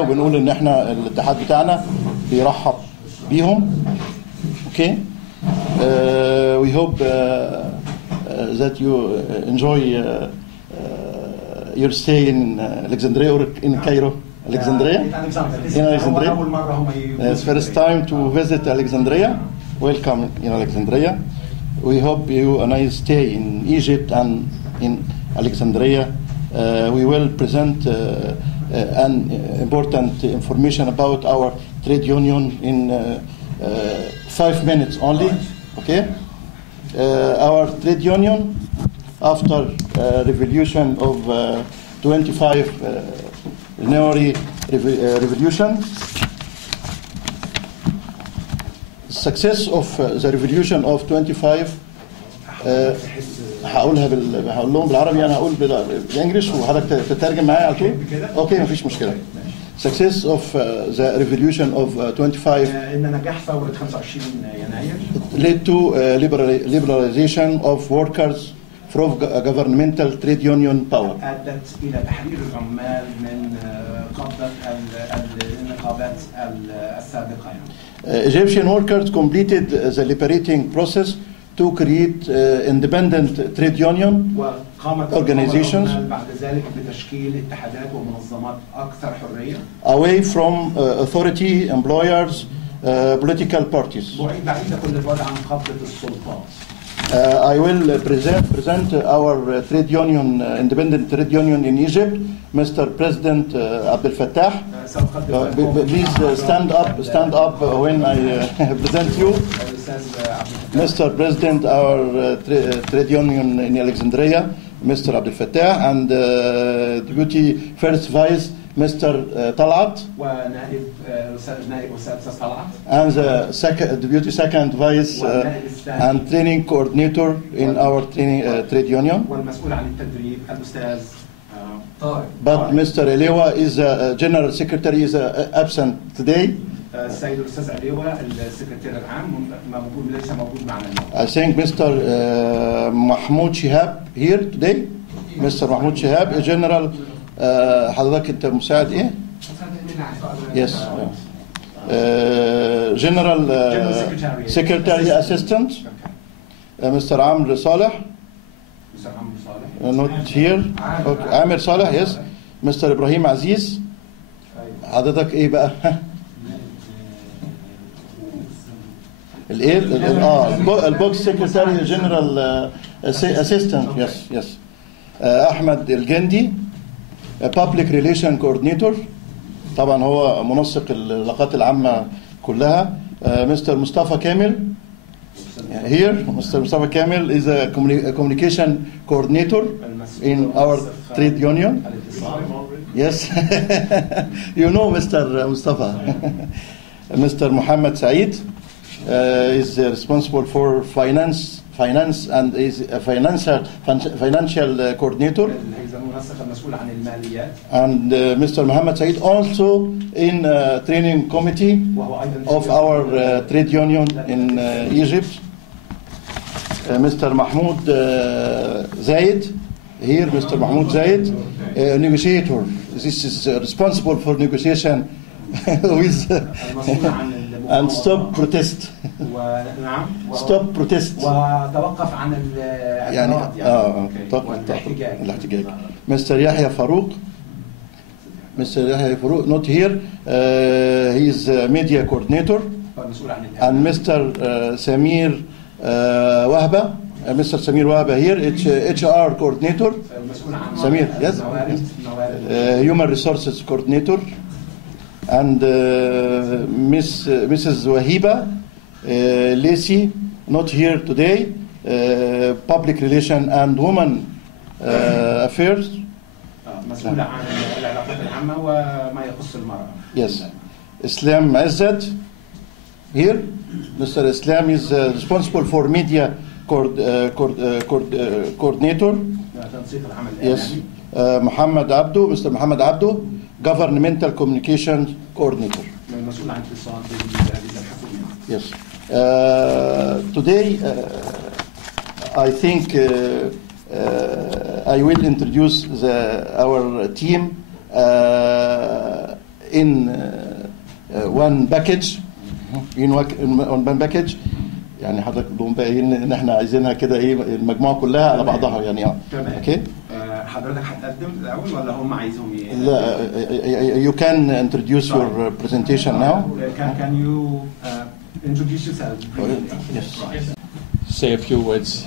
وبنقول ان احنا الاتحاد بتاعنا بيرحب بيهم. اوكي. We hope that you enjoy your stay in Alexandria or in Cairo. Alexandria? In Alexandria. It's first time to visit Alexandria. Welcome in Alexandria. We hope you a nice stay in Egypt and in Alexandria. We will present an important information about our trade union in 5 minutes only. Okay. Our trade union, after revolution of 25 January revolution, success of the revolution of 25 هقول لهم بالعربي، انا هقول بالانجلش وحضرتك تترجم معايا على طول. اوكي مفيش مشكله. Success of the revolution of 25 ان نجاح ثوره 25 يناير led to liberalization of workers from governmental trade union power. ادت الى تحرير العمال من قبضه النقابات السابقه. Egyptian workers completed the liberating process to create independent trade union organizations بعد ذلك بتشكيل اتحادات ومنظمات أكثر حرية away from authority, employers, political parties. بعيدة كل البعد عن قبضة السلطات. I will present our trade union, independent trade union in Egypt, Mr. President Abdel Fattah. Please stand up when I present you. Mr. President, our trade union in Alexandria, Mr. Abdel Fattah, and Deputy First Vice, Mr. Talat. And the Deputy Second Vice and Training Coordinator in our trade union. But Mr. Elewa is General Secretary is absent today. السيد الأستاذ عليوة السكرتير العام ليس موجود معنا. I think Mr. Mahmoud Shihab here today. Mr. Mahmoud Shihab, General. حضرتك أنت مساعد إيه؟ Yes. General Secretary Assistant. Mr. Amr Saleh. Not here. Okay. Amir Saleh, yes. Mr. Ibrahim Aziz. حضرتك إيه بقى؟ الايه البوكس سكرتاري جنرال اسيستنت. يس احمد الجندي بابليك ريليشن كوردينيتور، طبعا هو منسق العلاقات العامه كلها. مستر مصطفى كامل here. Mr. Mustafa Kamil is a communication coordinator in our trade union. Yes. You know Mr. Mustafa. Mr. Muhammad Saeed is responsible for finance and is a financial coordinator. And Mr. Muhammad Saeed also in training committee of our trade union in Egypt. Mr. Mahmoud Zayed here. Mr. Mahmoud Zayed, negotiator. This is responsible for negotiation with and stop protest. stop protest. وتوقف عن الاحتجاج. Mr. Yahya Farouk. Mr. Yahya Farouk not here. He is media coordinator. And Mr. Samir Wahba. Mr. Samir Wahba here, HR coordinator. Samir, yes. Human resources coordinator. And Mrs. Wahiba Lacey, not here today, public relation and women affairs. مسؤولة عن العلاقات العامة وما يخص المرأة. Yes. Islam Azzad here. Mr. Islam is responsible for media coordinator. Yes. Muhammad Abdu, Mr. Muhammad Abdu, governmental communication coordinator. Yes. Today, I think I will introduce our team in one package. in one package. يعني حضرتك باين ان احنا عايزينها كده ايه المجموعه كلها على بعضها يعني اوكي. حضرتك هتقدم الاول ولا هم عايزهم لا you can introduce your presentation now. Can you introduce yourself? Yes. Say a few words.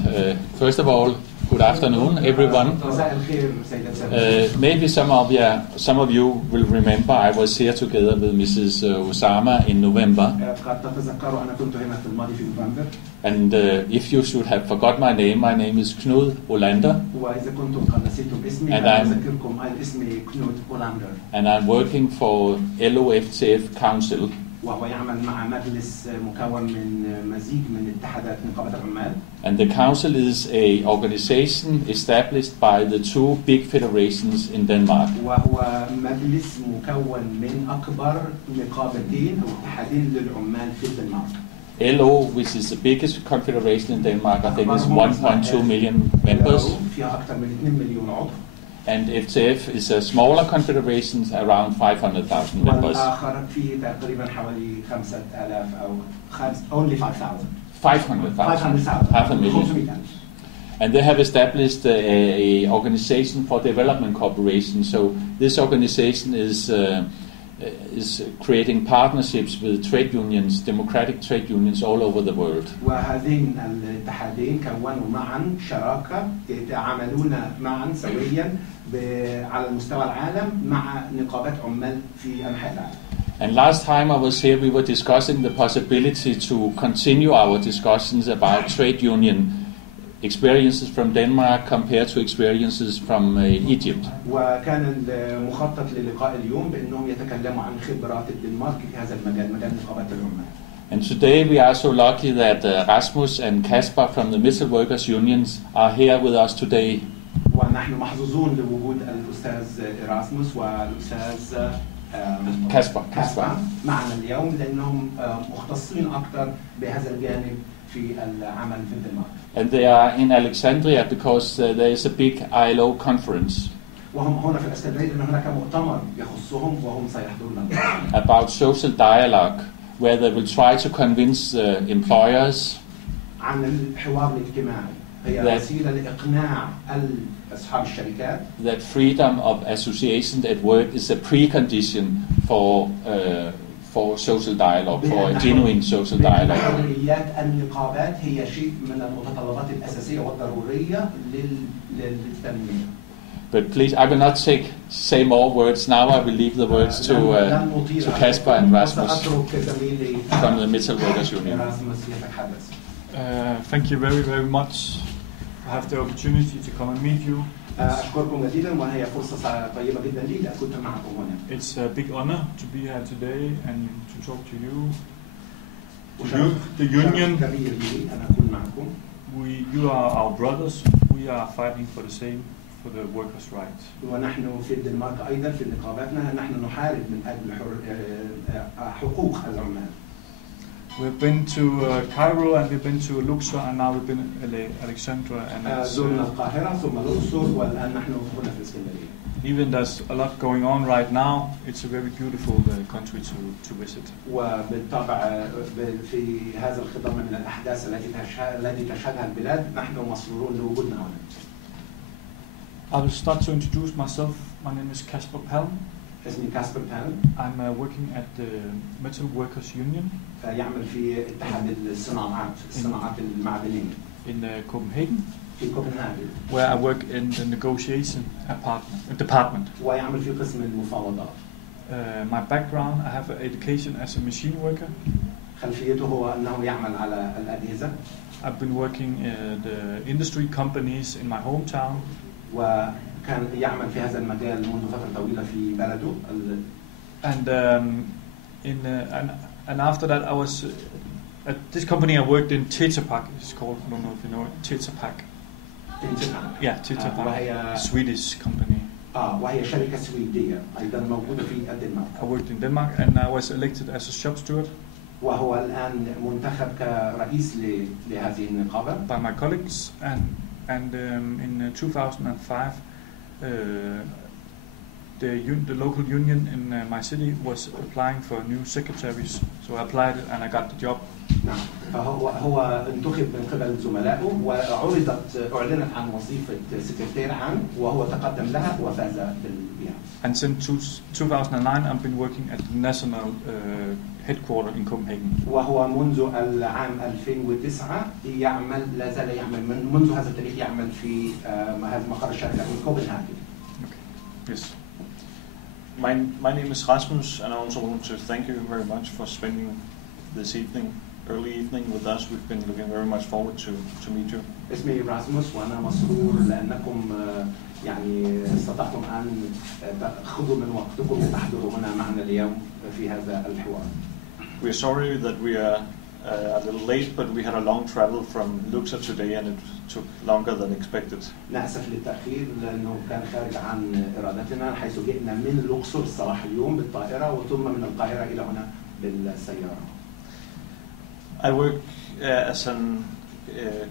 First of all, good afternoon, everyone. Maybe some of you will remember I was here together with Mrs. Osama in November. And if you should have forgot my name is Knud Olander. And I'm working for LOFTF Council. وهو يعمل مع مجلس مكون من مزيج من اتحادات نقابات العمال. And the council is a organization established by the two big federations in Denmark. وهو مجلس مكون من أكبر نقابتين أو اتحادين للعمال في الدنمارك. LO, which is the biggest confederation in Denmark, I think is 1.2 million members. فيها أكثر من 2 مليون عضو. And FTF is a smaller confederation, around 500,000 members. والآخر فيه تقريبا حوالي 5,000 أو only 5,000. 500,000. Half a million. And they have established a organization for development cooperation. So this organization is creating partnerships with trade unions, democratic trade unions all over the world. وهذين الاتحادين كونوا معا شراكة يتعاملون معا سويا على مستوى العالم مع نقابات عمال في أنحاء العالم. And last time I was here, we were discussing the possibility to continue our discussions about trade union experiences from Denmark compared to experiences from Egypt. وكان المخطط للقاء اليوم بأنهم يتكلموا عن خبرات الدنمارك في هذا المجال، مجال نقابات العمال. And today we are so lucky that Rasmus and Kasper from the Metal Workers Unions are here with us today. ونحن محظوظون لوجود الأستاذ إراسموس والأستاذ كاسبر معنا اليوم لأنهم مختصين أكثر بهذا الجانب في العمل في الدنمارك. And they are in Alexandria because there is a big ILO conference. وهم هنا في الإسكندرية لأن هناك مؤتمر يخصهم وهم سيحضرون about social dialogue where they will try to convince employers عن الحوار الاجتماعي هي وسيلة لإقناع أصحاب الشركات that freedom of association at work is a precondition for social dialogue, for a genuine social dialogue. حريات النقابات هي شيء من المتطلبات الأساسية والضرورية للتنمية. But please, I will not say more words now. I will leave the words to Kasper and Rasmus from the Metal Workers Union. Thank you very, very much for have the opportunity to come and meet you. أشكركم جزيلا وهي فرصة طيبة جدا لي لأكون معكم هنا. It's a big honor to be here today and to talk to you. The union. You are our brothers. We are fighting for the same, for the workers' rights. ونحن في الدنمارك أيضا في نقاباتنا نحن نحارب من أجل حقوق العمال. We've been to Cairo and we've been to Luxor and now we've been in Alexandria and زرنا القاهرة ثم الأقصر والآن نحن هنا في الإسكندرية. Even there's a lot going on right now, it's a very beautiful country to visit. وبالطبع في هذا الخضم من الأحداث التي تشهدها البلاد نحن مسرورون لوجودنا هنا. I will start to introduce myself. My name is Kasper Palm. اسمي كاسبر بالم. I'm working at the Metal Workers Union. يعمل في اتحاد الصناعات المعدنية. In Copenhagen. في كوبنهاجن. Where I work in the negotiation department. ويعمل في قسم المفاوضات. My background, I have education as a machine worker. خلفيته هو أنه يعمل على الأجهزة. I've been working in the industry companies in my hometown. وكان يعمل في هذا المجال منذ فترة طويلة في بلده. And after that I was at this company I worked in Tetra Pak. It's called, I don't know if you know it, Tetra Pak. Yeah, Tetra Pak. Swedish company. وهي شركة سويدية أيضا موجودة في الدنمارك. I worked in Denmark and I was elected as a shop steward. وهو الآن منتخب كرئيس لهذه النقابة. By my colleagues and in 2005 the local union in my city was applying for new secretaries, so I applied it and I got the job. نعم هو انتخب من قبل زملائه أعلنت عن وظيفة سكرتير عام وهو تقدم لها وفاز بها. And since 2009 I've been working at the national headquarter in Copenhagen. وهو منذ العام 2009 لا زال يعمل منذ هذا التاريخ يعمل في هذا مقر الشركة في كوبنهاجن. Okay. Yes. My name is Rasmus, and I also want to thank you very much for spending this early evening with us. We've been looking very much forward to meet you. اسمي راسموس وأنا مسرور لأنكم يعني استطعتم أن تأخذوا من وقتكم لتحضروا هنا معنا اليوم في هذا الحوار. We are sorry that we are a little late, but we had a long travel from Luxor today, and it took longer than expected. نأسف للتأخير لأنه كان خارج عن إرادتنا حيث جئنا من الأقصر الصباح اليوم بالطائرة وثم من القاهرة إلى هنا بالسيارة. I work as a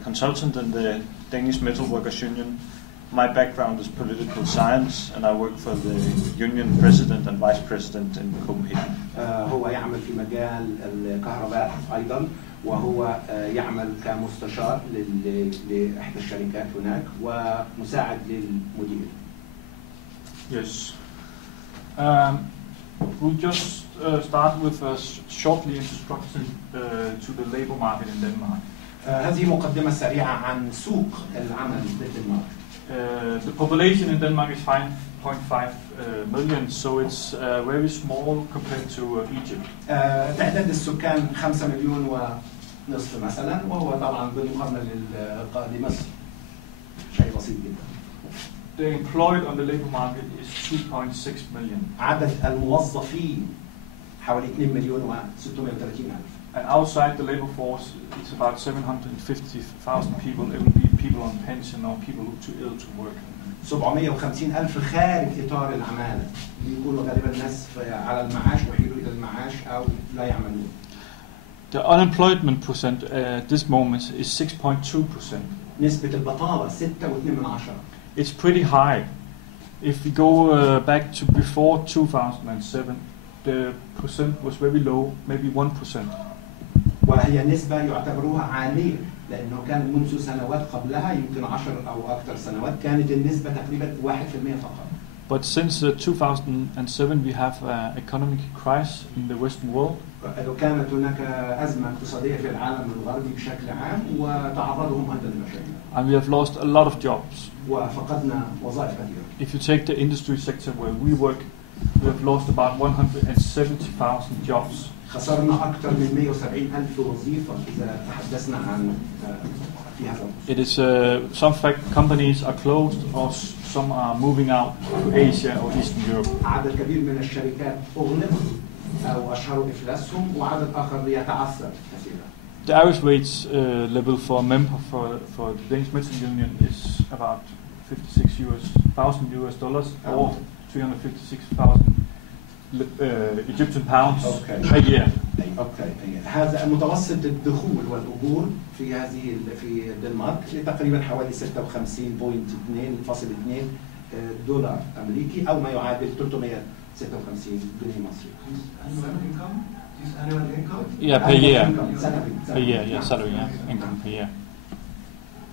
consultant in the Danish Metal Workers Union. My background is political science, and I work for the union president and vice president in Copenhagen. هو يعمل في مجال الكهرباء أيضا، وهو يعمل كمستشار لإحدى الشركات هناك ومساعد للمدير. Yes. We'll just start with a shortly introduction to the labor market in Denmark. هذه مقدمة سريعة عن سوق العمل بالدنمارك. The population in Denmark is 5.5 million, so it's very small compared to Egypt. تعداد السكان 5 مليون ونصف مثلا، وهو طبعا بالمقارنة لمصر شيء بسيط جدا. The employed on the labor market is 2.6 million. عدد الموظفين حوالي 2 مليون و630 ألف. And outside the labor force, it's about 750,000 people. It will be people on pension or people who are too ill to work. 750 ألف خارج إطار العمالة، بيكونوا غالبا ناس على المعاش ويحيلوا إلى المعاش أو لا يعملون. The unemployment percent at this moment is 6.2%. نسبة البطالة 6.2%. It's pretty high. If we go back to before 2007, the percent was very low, maybe 1%. وهي نسبة يعتبروها عالية لأنه كان منذ سنوات قبلها يمكن 10 أو أكثر سنوات كانت النسبة تقريبا 1% فقط. But since 2007 we have an economic crisis in the Western world. كانت هناك أزمة اقتصادية في العالم الغربي بشكل عام وتعرضوا هم هذا المشاكل. And we have lost a lot of jobs. وفقدنا وظائف كثيرة. If you take the industry sector where we work, we have lost about 170,000 jobs. خسرنا أكثر من 170,000 وظيفة إذا تحدثنا عن في هذا. It is some companies are closed or some are moving out to Asia or Eastern Europe. عدد كبير من الشركات أغلقوا أو أشهروا إفلاسهم وعدد آخر يتعثر كثيرا. The average wage level for a member for the Danish Metal Union is about $56,000 or 356,000 Egyptian pounds a year. هذا متوسط الدخول والأجور في الدنمارك تقريبا حوالي 56.2 دولار أمريكي أو ما يعادل 356 جنيه مصري. Yeah, per year. Per year, yeah, salary, yeah, income per year.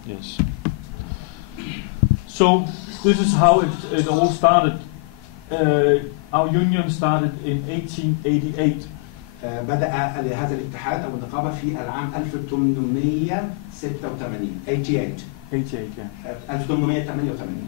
Yes. So this is how it all started. Our union started in 1888. بدأ هذا الاتحاد أو النقابة في العام 1886. 88, yeah. 1888.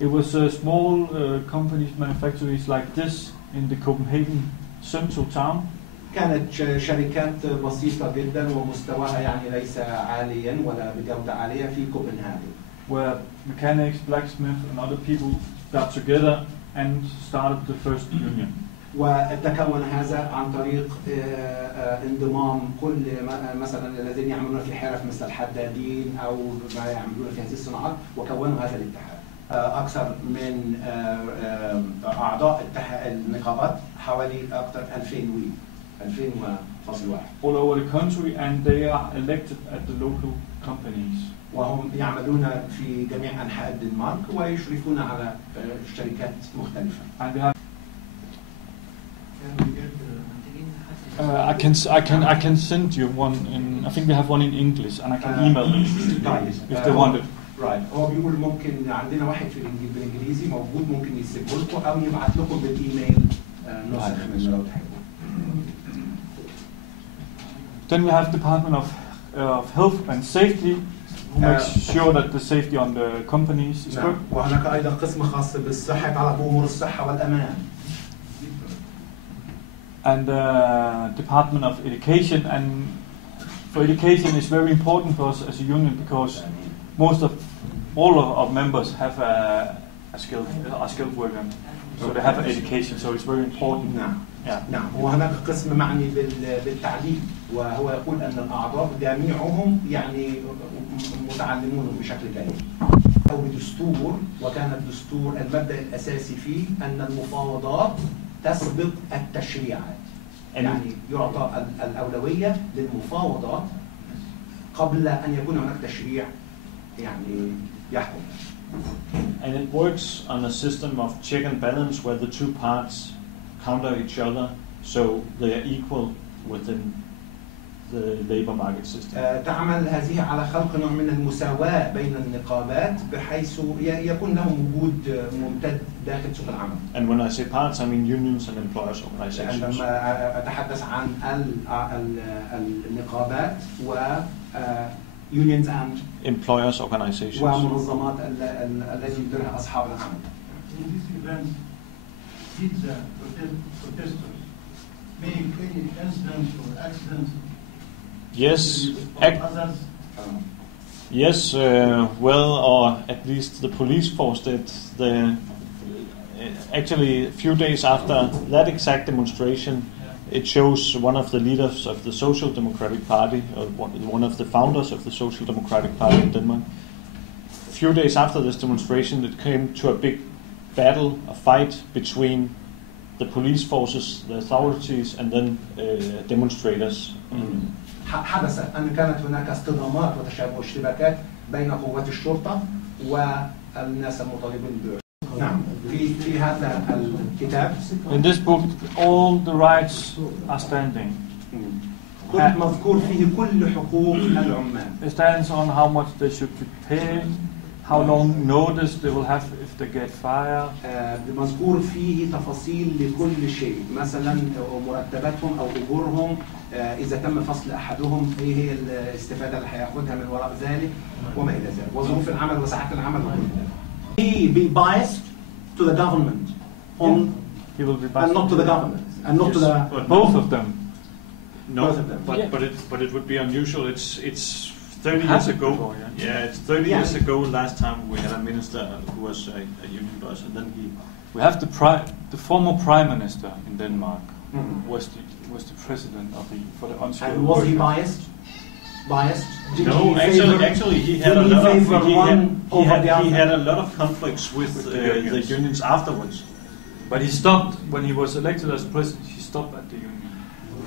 It was small companies, manufacturers like this in the Copenhagen central town. كانت شركات بسيطة جدا ومستواها يعني ليس عاليا ولا بجودة عالية في كوبنهاجن. Where mechanics, blacksmiths, and other people got together and started the first union. وتكون هذا عن طريق انضمام كل مثلا الذين يعملون في حرف مثل الحدادين او ما يعملون في هذه الصناعات وكونوا هذا الاتحاد. اكثر من اعضاء النقابات حوالي اكثر 2000 2000.1 all over the country, and they are elected at the local companies. وهم يعملون في جميع أنحاء الدنمارك ويشرفون على شركات مختلفة. And we have I can send you one in. I think we have one in English, and I can email them if they want it. Right. هو بيقول ممكن عندنا واحد بالإنجليزي موجود ممكن يسيبه لكم أو يبعت لكم بالإيميل نسخ منه لو تحبوا. Then we have Department of Health and Safety, who makes sure that the safety on the companies is good. وهناك أيضا قسم خاص بالصحة يتعلق بأمور الصحة والأمان. And Department of Education, and for education is very important for us as a union because all of our members have a skilled worker, so they have an education, so it's very important. نعم وهناك قسم معني بالتعليم وهو يقول أن الأعضاء جميعهم يعني متعلمون بشكل جيد. أو بدستور، وكان الدستور المبدأ الأساسي فيه أن المفاوضات تسبق التشريعات. يعني يعطى الأولوية للمفاوضات قبل أن يكون هناك تشريع يعني يحكم. And it works on a system of check and balance where the two parts counter each other, so they are equal within the labor market system. تعمل هذه على خلق نوع من المساواة بين النقابات بحيث يكون لهم وجود ممتد داخل سوق العمل. And when I say parts, I mean unions and employers organizations. عندما أتحدث عن النقابات و unions and employers organizations. ومنظمات التي يديرها أصحاب العمل. In this event, did the protesters make any incidents or accidents? Yes, yes, well, or at least the police force did. Actually, a few days after that exact demonstration, it shows one of the leaders of the Social Democratic Party, or one of the founders of the Social Democratic Party in Denmark. A few days after this demonstration, it came to a big battle, a fight between the police forces, the authorities, and then demonstrators. حدث أن كانت هناك اصطدامات واشتباكات بين قوات الشرطة والناس المطالبين بالحقوق. نعم في هذا الكتاب. In this book, all the rights are standing. مذكور فيه كل حقوق العمال. It stands on how much they should be paid, how long notice they will have if they get fired. مذكور فيه تفاصيل لكل شيء، مثلا مرتباتهم أو أجورهم، إذا تم فصل أحدهم إيه هي الاستفادة اللي هياخدها من وراء ذلك وما إلى ذلك، وظروف العمل وساعات العمل وكل ذلك. He be biased to the government, He will be biased and not to the government, and not to the both of them. No, but it would be unusual. It's 30 years ago. Yeah, it's 30 years ago. Last time we had a minister who was a union boss, and then we have the former prime minister in Denmark was the president of for the unskilled. And was he biased? No, actually, he had a lot of conflicts with the unions afterwards. But he stopped when he was elected as president. He stopped at the union.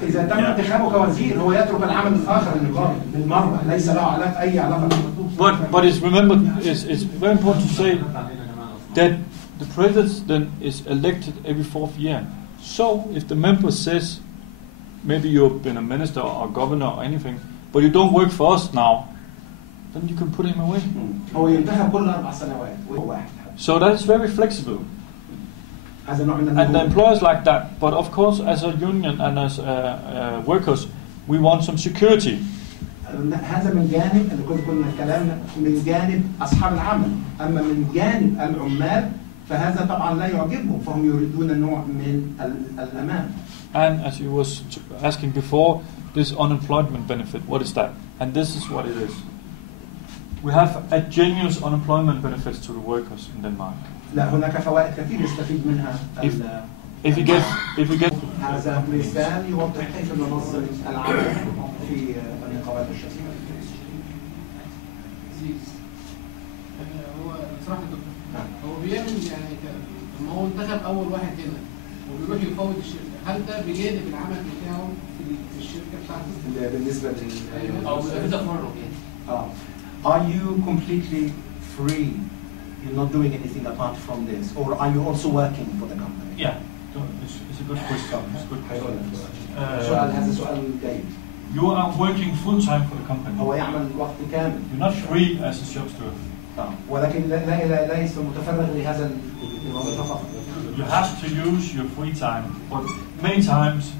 إذا تم انتخابه كوزير هو يترك العمل الآخر النقابي بالمرة، ليس له أي علاقة. But it's very important to say that the president is elected every 4th year. So if the member says, maybe you've been a minister or a governor or anything, but you don't work for us now, then you can put him away. هو ينتخب كل 4 سنوات. So that is very flexible. And the employers like that. But of course, as a union and as workers, we want some security. هذا من جانب اللي كنا كلامنا من جانب أصحاب العمل، أما من جانب العمال فهذا طبعا لا يعجبهم، فهم يريدون نوع من الأمان. And as you was asking before, this unemployment benefit, what is that? And this is what it is. We have a genuine unemployment benefits to the workers in Denmark. لا هناك فوائد كثير يستفيد منها. If you get هذا مثال يوضح كيف ننظم العمل في النقابات الشرعية. هو صراحة هو بيعمل يعني ما هو انتخب أول واحد هنا وبيروح يفاوض الشركه، هل ده بجانب العمل بتاعه في الشركه بتاعته؟ بالنسبه لل او بيبقى في تفرغ يعني. Are you completely free? You're not doing anything apart from this, or are you also working for the company? Yeah, it's a good question. It's a good question. سؤال هذا سؤال جيد. You are working full time for the company. هو يعمل وقت كامل. You're not free as a shop steward. ولكن ليس متفرغ لهذا الوظيفة فقط. You have to use your free time, but many times,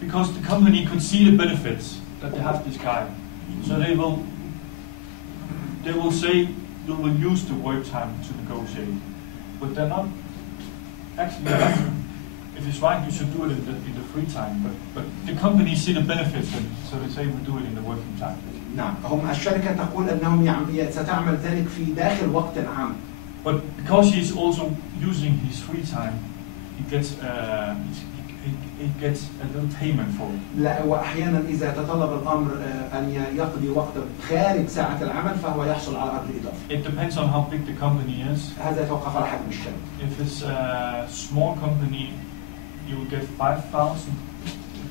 because the company could see the benefits that they have this guy, so they will say you will use the work time to negotiate, but they're not actually. If it's right, you should do it in the free time, but the company see the benefits, so they say we do it in the working time. نعم، هم الشركة تقول أنهم ستعمل ذلك في داخل وقت العمل. But because he's also using his free time, he gets a little payment for it. لا، وأحيانا إذا تطلب الأمر أن يقضي وقت خارج ساعة العمل فهو يحصل على أجر إضافي. It depends on how big the company is. هذا يتوقف على حجم الشركة. If it's a small company, you will get 5,000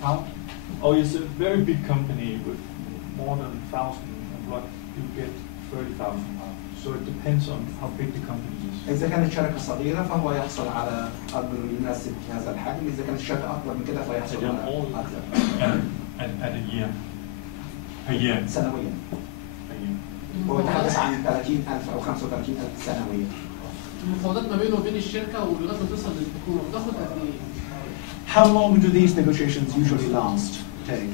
pounds. Or it's a very big company with more than 1,000 employees, you get 30,000 pounds. So it depends on how big the company is. إذا كانت شركة صغيرة فهو يحصل على أجر يناسب هذا الحجم، إذا كانت الشركة أكبر من كده فيحصل على أكثر. At a year. Per year. سنويا. Per year. هو يتحدث عن 30,000 أو 35,000 سنويا. المفاوضات ما بينه وبين الشركة ولغاية ما توصل للحكومة بتاخد قد إيه؟ How long do these negotiations usually last? Take?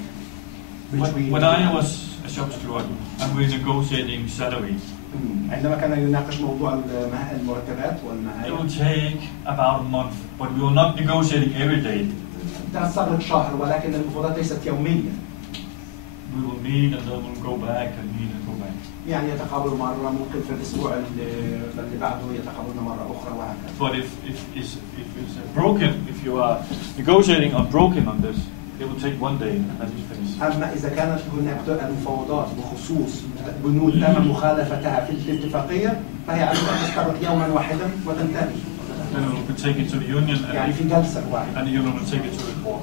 When I was a shop steward and we're negotiating salary, عندما كان يناقش موضوع المرتبات والمهام. it will take about a month, but we will not negotiating every day. تستغرق شهر ولكن المفاوضات ليست يوميا. We will meet and then we'll go back and meet and go back. يعني يتقابلوا مرة، ممكن في الأسبوع اللي بعده يتقابلون مرة أخرى وهكذا. But if it's broken, if you are negotiating on broken on this, it will take one day and it's finished. أما إذا كانت هناك المفاوضات بخصوص بنود تم مخالفتها في الاتفاقية فهي على أن تستغرق يوما واحدا وتنتهي. Then we will take it to the union يعني في جلسة واحدة. and the union will take it to the court.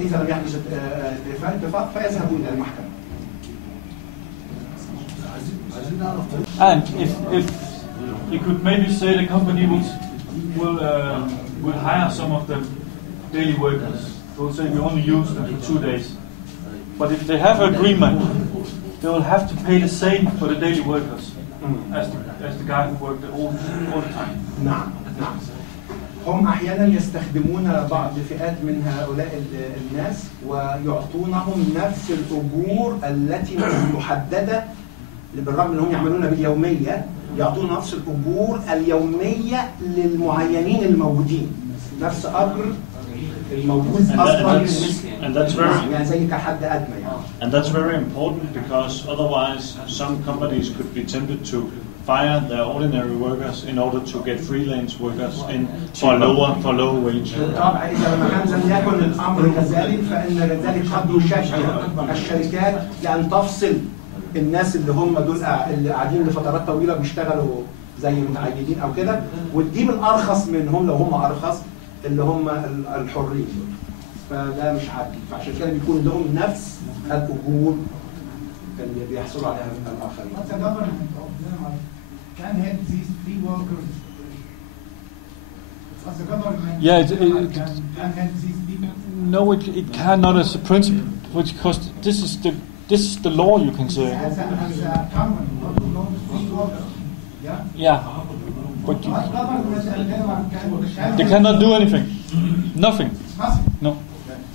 إذا لم يحدث اتفاق فيذهبوا إلى المحكمة. And if you could maybe say the company will hire some of the daily workers. They will say we only use them for 2 days. But if they have an agreement, they will have to pay the same for the daily workers as the guy who worked all the time. نعم. هم أحيانا يستخدمون بعض فئات من هؤلاء الناس ويعطونهم نفس الأجور التي محددة، بالرغم أنهم يعملون باليومية يعطون نفس الأجور اليومية للمعينين الموجودين، نفس أجر الموجود أصلا. And that's very يعني زي كحد أدنى يعني. And that's very important because otherwise some companies could be tempted to fire their ordinary workers in order to get freelance workers in for low wage. بالطبع إذا لم يكن الأمر كذلك فإن ذلك قد يشجع الشركات لأن تفصل الناس اللي هم دول اللي قاعدين لفترات طويلة بيشتغلوا زي متعينين أو كده، وتجيب الأرخص منهم لو هم أرخص اللي هم الحرين. فده مش عادي، فعشان كده بيكون لهم نفس الأجور اللي بيحصلوا عليها الآخرين. But the government of Denmark can help these free workers. But the government can help these people. No, it cannot as a principle, because this is the law, you can say. As a company, not free workers. Yeah. Yeah, but Government and Denmark can they cannot do anything. Nothing. Nothing. No.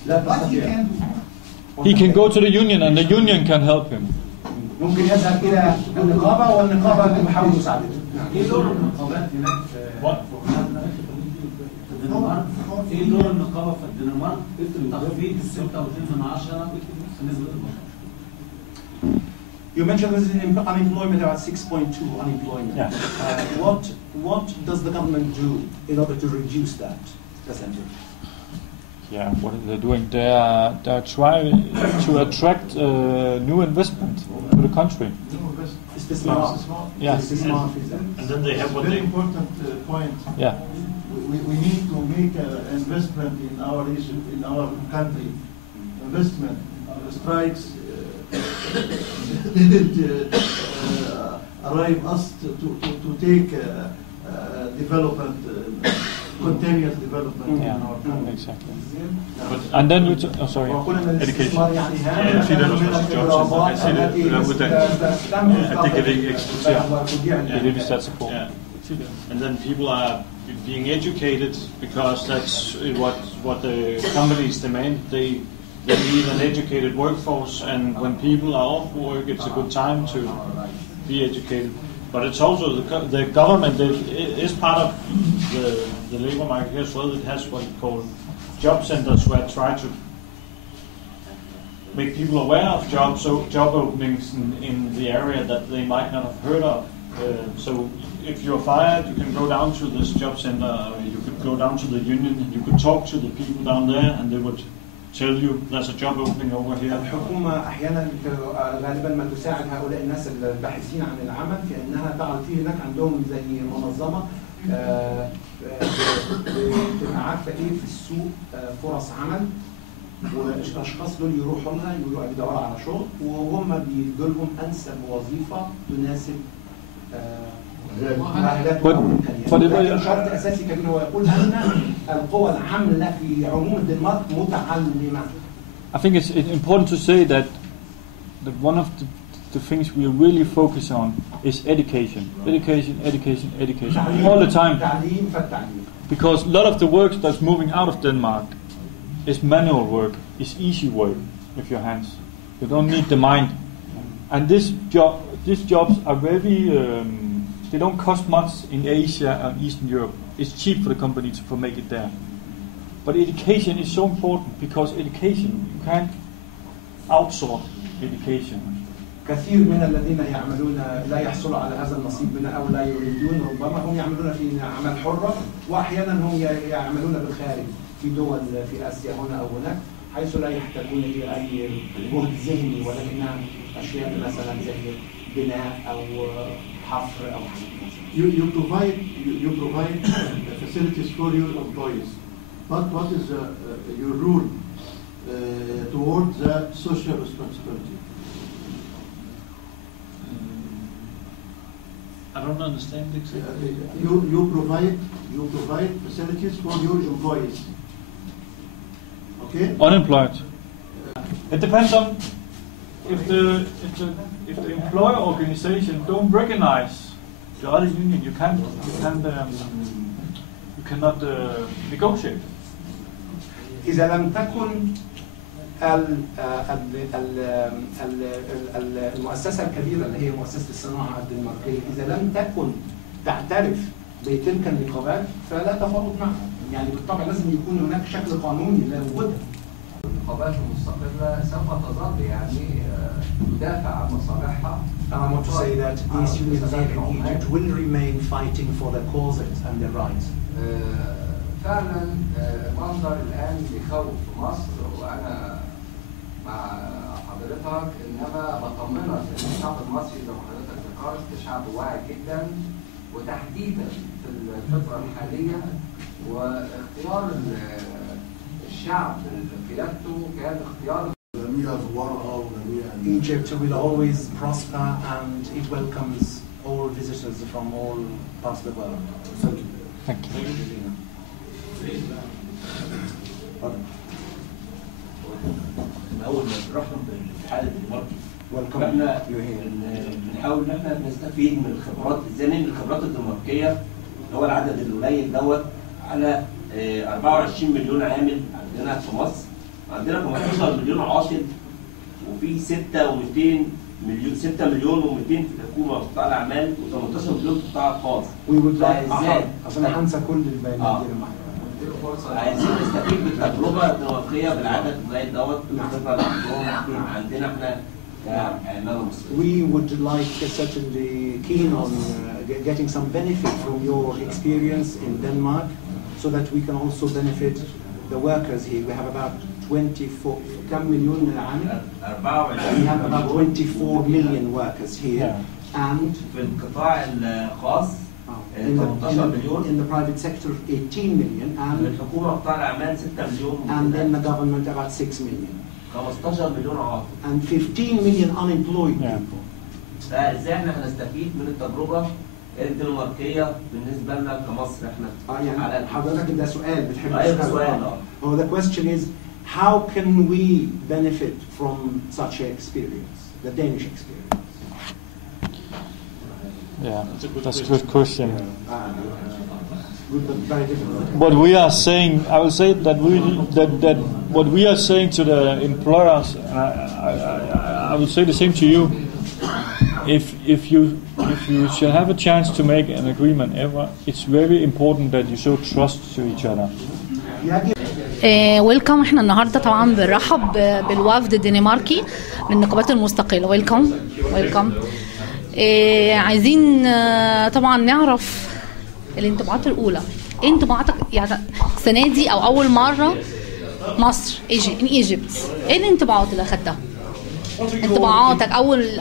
What he can do. He can go to the union, and the union can help him. ممكن يذهب إلى النقابة والنقابة تحاول مساعدته. ايه دور النقابات هناك في الدنمارك؟ ايه دور النقابة في الدنمارك في تخفيض 6.2% نسبة البشر؟ You mentioned this in unemployment about 6.2 unemployment. Yeah. What does the government do in order to reduce that percentage? Yeah, what are they doing? They are trying to attract new investment to the country. It's the smart. Yeah. It's the smart. And then they have what Very they important point. Yeah. we need to make investment in our region, in our country. Investment strikes didn't arrive us to take development, continuous development in our country. Exactly. And then you sorry, education. And then people are being educated because that's what the companies demand. They need an educated workforce, and when people are off work, it's a good time to be educated. But it's also the government that is part of the labor market here as well. It has what it called job centers where it try to make people aware of job openings in the area that they might not have heard of. So if you're fired, you can go down to this job center, or you could go down to the union, and you could talk to the people down there, and they would tell you there's a job opening over here. الحكومة أحيانا غالبا ما تساعد هؤلاء الناس الباحثين عن العمل في أنها تعرض فيه هناك عندهم زي منظمة بتبقى عارفة إيه في السوق فرص عمل، والأشخاص دول يروحوا لها يقولوا بيدوروا على شغل، وهم بيدوا لهم أنسب وظيفة تناسب لكن شرط أساسي كبير هو يقول أن القوى العاملة في عموم الدنمارك متعلمة. I think it's important to say that one of the things we really focus on is education. Education, all the time. Because a lot of the work that's moving out of Denmark is manual work, is easy work with your hands. You don't need the mind. And these jobs are very, they don't cost much in Asia and Eastern Europe. It's cheap for the company to make it there. But education is so important because education, you can't outsource education. كثير من الذين يعملون لا يحصلوا على هذا النصيب من أو لا يريدون، ربما هم يعملون في عمل حر، وأحيانا هم يعملون بالخارج في دول في آسيا هنا أو هناك، حيث لا يحتاجون إلى أي جهد ذهني، ولكنها أشياء مثلا زي بناء أو حفر أو حاجة. You provide facilities for your employees. But what is your rule towards the social responsibility? I don't understand exactly. You provide facilities for your employees. Okay? Unemployed. It depends on if the employer organization don't recognize the other union, you cannot negotiate. إذا لم تكن المؤسسة الكبيرة اللي هي مؤسسة الصناعة الدنماركية، إذا لم تكن تعترف بتلك النقابات فلا تفاوض معها. يعني بالطبع لازم يكون هناك شكل قانوني لوجودها. النقابات المستقلة سوف تظل يعني تدافع عن مصالحها. I want to say that these unions here in Egypt will remain fighting for their causes and their rights. فعلا منظر الآن بيخوف في مصر، وأنا مع حضرتك، إنما بطمنك إن الشعب المصري زي ما حضرتك ذكرت شعب واعي جدا، وتحديدا في الفترة الحالية، واختيار الشعب لقيادته كان اختيار. Egypt will always prosper and it welcomes all visitors from all parts of the world. Thank you. Thank you. أول ما رحنا بالاتحاد الدنماركي احنا بنحاول ان احنا نستفيد من الخبرات، ازاي ننقل الخبرات الدنماركيه اللي هو العدد القليل دوت على 24 مليون عامل عندنا في مصر. عندنا 15 مليون عاطل، وفي 6 مليون و200 في الحكومه وقطاع الاعمال، و18 مليون في القطاع الخاص. عشان هنسى كل البيانات دي عايزين نستفيد بالتجربه الدنماركيه بالعدد القليل دوت بالخبره اللي عندنا احنا كعماله مصريه. We would like certainly keen on getting some benefit from your experience in Denmark, so that we can also benefit the workers here. We have about 24 كم مليون عامل؟ 24. We have about 24 million workers here. And في القطاع الخاص In the private sector 18 million الحكومة قطاع الأعمال 6 مليون and then the government about 6 million 15 مليون عاطل and 15 million unemployed people. فازاي احنا هنستفيد من التجربة الدنماركية بالنسبة لنا كمصر احنا؟ يعني حضرتك ده سؤال بتحب أيوة سؤال. The question is how can we benefit from such an experience, the Danish experience? Yeah, that's a good question. Good, but very difficult. What we are saying, I will say that that what we are saying to the employers, and I will say the same to you. If you shall have a chance to make an agreement ever, it's very important that you show trust to each other. ويلكم. احنا النهارده طبعا بنرحب بالوفد الدنماركي للنقابات المستقله. ويلكم. عايزين طبعا نعرف الانطباعات الاولى. ايه انطباعاتك يعني السنه دي او اول مره مصر ايجيبت؟ ايه الانطباعات اللي اخدتها؟ انطباعاتك اول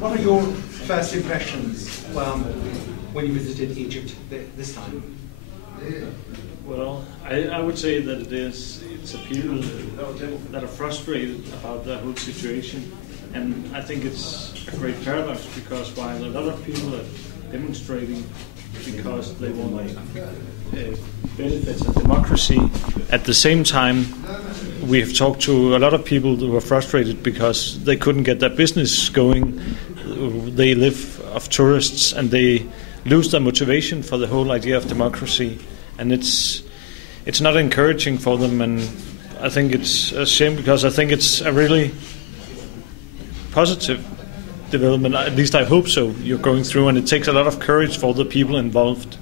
What are your first impressions when you visited Egypt this time? Well, I would say that it's a people that are frustrated about the whole situation, and I think it's a great paradox because while a lot of people are demonstrating because they want benefits of democracy, at the same time we have talked to a lot of people who are frustrated because they couldn't get their business going. They live off tourists and they lose their motivation for the whole idea of democracy. And it's not encouraging for them, and I think it's a shame because I think it's a really positive development. At least I hope so. You're going through, and it takes a lot of courage for the people involved.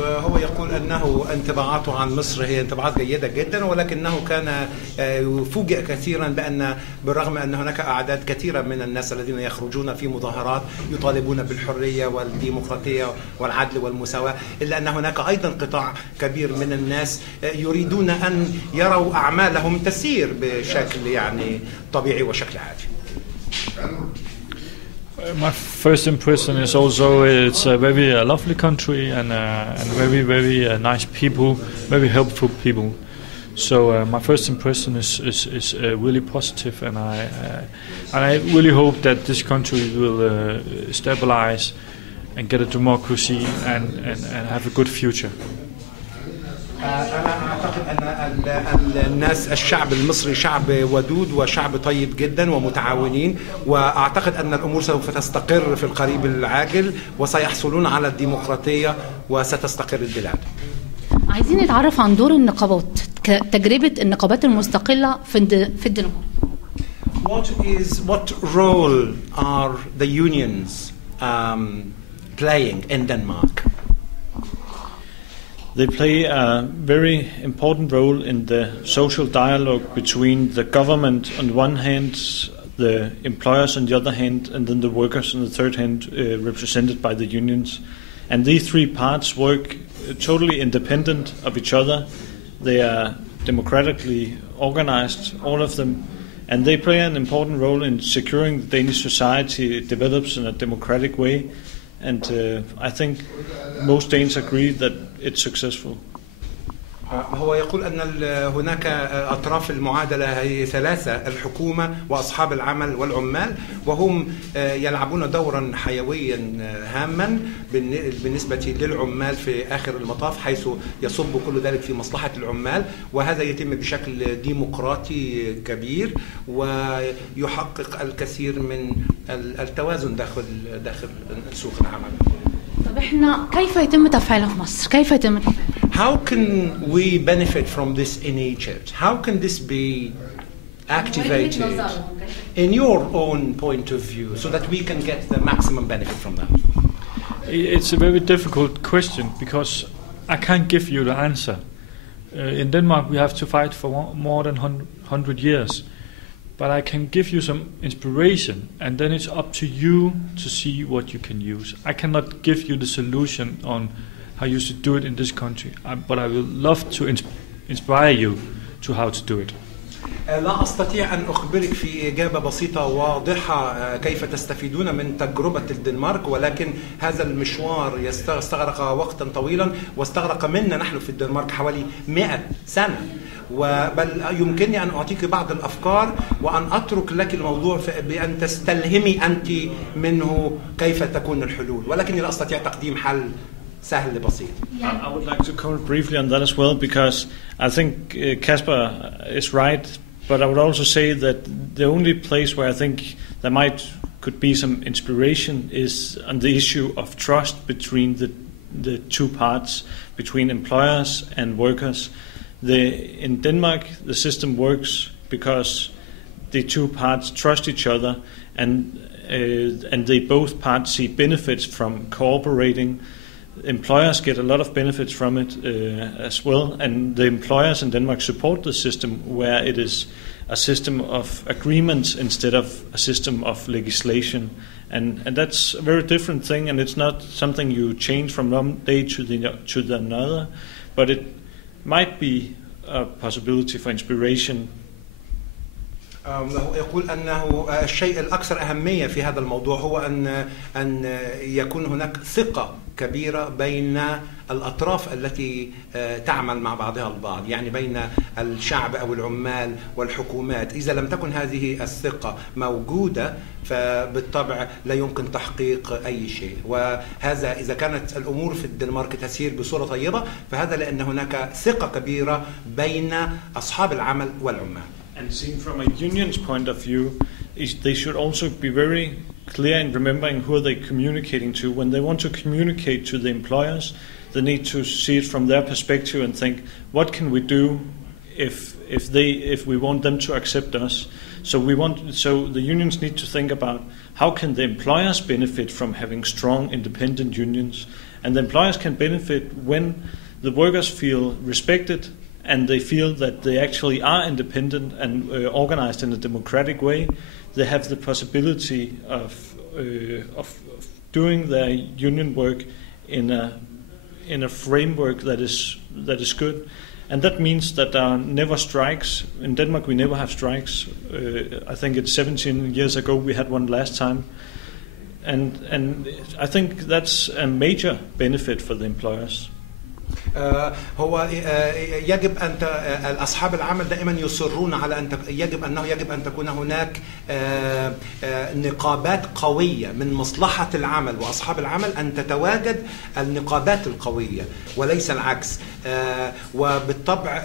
هو يقول أنه انطباعاته عن مصر هي انطباعات جيدة جدا، ولكنه كان فوجئ كثيرا بأن بالرغم أن هناك أعداد كثيرة من الناس الذين يخرجون في مظاهرات يطالبون بالحرية والديمقراطية والعدل والمساواة، إلا أن هناك أيضا قطاع كبير من الناس يريدون أن يروا أعمالهم تسير بشكل يعني طبيعي وشكل عادي. My first impression is also it's a very lovely country and very nice people, very helpful people. So my first impression is really positive, and I really hope that this country will stabilize and get a democracy and have a good future. أنا أعتقد أن الناس الشعب المصري شعب ودود وشعب طيب جدا ومتعاونين، وأعتقد أن الأمور سوف تستقر في القريب العاجل وسيحصلون على الديمقراطية وستستقر البلاد. عايزين نتعرف عن دور النقابات، تجربة النقابات المستقلة في الدنمارك. What role are the unions playing in Denmark? They play a very important role in the social dialogue between the government on one hand, the employers on the other hand, and then the workers on the third hand, represented by the unions. And these three parts work totally independent of each other. They are democratically organized, all of them, and they play an important role in securing the Danish society develops in a democratic way. And I think most Danes agree that it's successful. هو يقول أن هناك أطراف المعادلة هي ثلاثة: الحكومة وأصحاب العمل والعمال، وهم يلعبون دورا حيويا هاما بالنسبة للعمال في آخر المطاف، حيث يصب كل ذلك في مصلحة العمال، وهذا يتم بشكل ديمقراطي كبير ويحقق الكثير من التوازن داخل سوق العمل. طب احنا كيف يتم تفعيلها في مصر؟ كيف يتم تفعيلها؟ How can we benefit from this in Egypt? How can this be activated in your own point of view so that we can get the maximum benefit from that? It's a very difficult question because I can't give you the answer. In Denmark we have to fight for more than 100 years. But I can give you some inspiration, and then it's up to you to see what you can use. I cannot give you the solution on how you should do it in this country, but I will love to inspire you to how to do it. لا أستطيع أن أخبرك في إجابة بسيطة واضحة كيف تستفيدون من تجربة الدنمارك، ولكن هذا المشوار استغرق وقتا طويلا، واستغرق منا نحن في الدنمارك حوالي 100 سنة. بل يمكنني أن أعطيك بعض الأفكار وأن أترك لك الموضوع بأن تستلهمي أنت منه كيف تكون الحلول، ولكني لا أستطيع تقديم حل سهل بسيط. I would like to comment briefly on that as well, because I think Kasper is right, but I would also say that the only place where I think there could be some inspiration is on the issue of trust between the two parts, between employers and workers. In Denmark, the system works because the two parts trust each other, and they both parts see benefits from cooperating. Employers get a lot of benefits from it as well, and the employers in Denmark support the system where it is a system of agreements instead of a system of legislation, and that's a very different thing, and it's not something you change from one day to the another, but it might be a possibility for inspiration. يقول أنه الشيء الأكثر أهمية في هذا الموضوع هو أن يكون هناك ثقة كبيرة بين الأطراف التي تعمل مع بعضها البعض، يعني بين الشعب أو العمال والحكومات. إذا لم تكن هذه الثقة موجودة فبالطبع لا يمكن تحقيق أي شيء، وهذا إذا كانت الأمور في الدنمارك تسير بصورة طيبة فهذا لأن هناك ثقة كبيرة بين أصحاب العمل والعمال. And seen from a union's point of view, they should also be very clear in remembering who they're communicating to. When they want to communicate to the employers, they need to see it from their perspective and think, what can we do if we want them to accept us? So the unions need to think about how can the employers benefit from having strong independent unions, and the employers can benefit when the workers feel respected and they feel that they actually are independent and organized in a democratic way. They have the possibility of doing their union work in a framework that is good, and that means that there are never strikes. In Denmark, we never have strikes. I think it's 17 years ago we had one last time, and I think that's a major benefit for the employers. هو يجب أن أصحاب العمل دائما يصرون على يجب أن تكون هناك نقابات قوية من مصلحة العمل وأصحاب العمل، أن تتواجد النقابات القوية وليس العكس. وبالطبع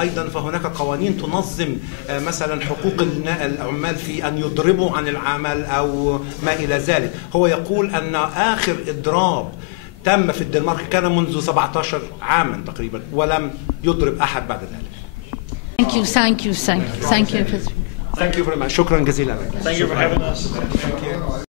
أيضا فهناك قوانين تنظم مثلا حقوق العمال في أن يضربوا عن العمل أو ما إلى ذلك. هو يقول أن آخر إضراب تم في الدنمارك كان منذ 17 عاما تقريبا ولم يضرب أحد بعد ذلك. Thank you very much. شكرا جزيلا لك. Thank you for having us.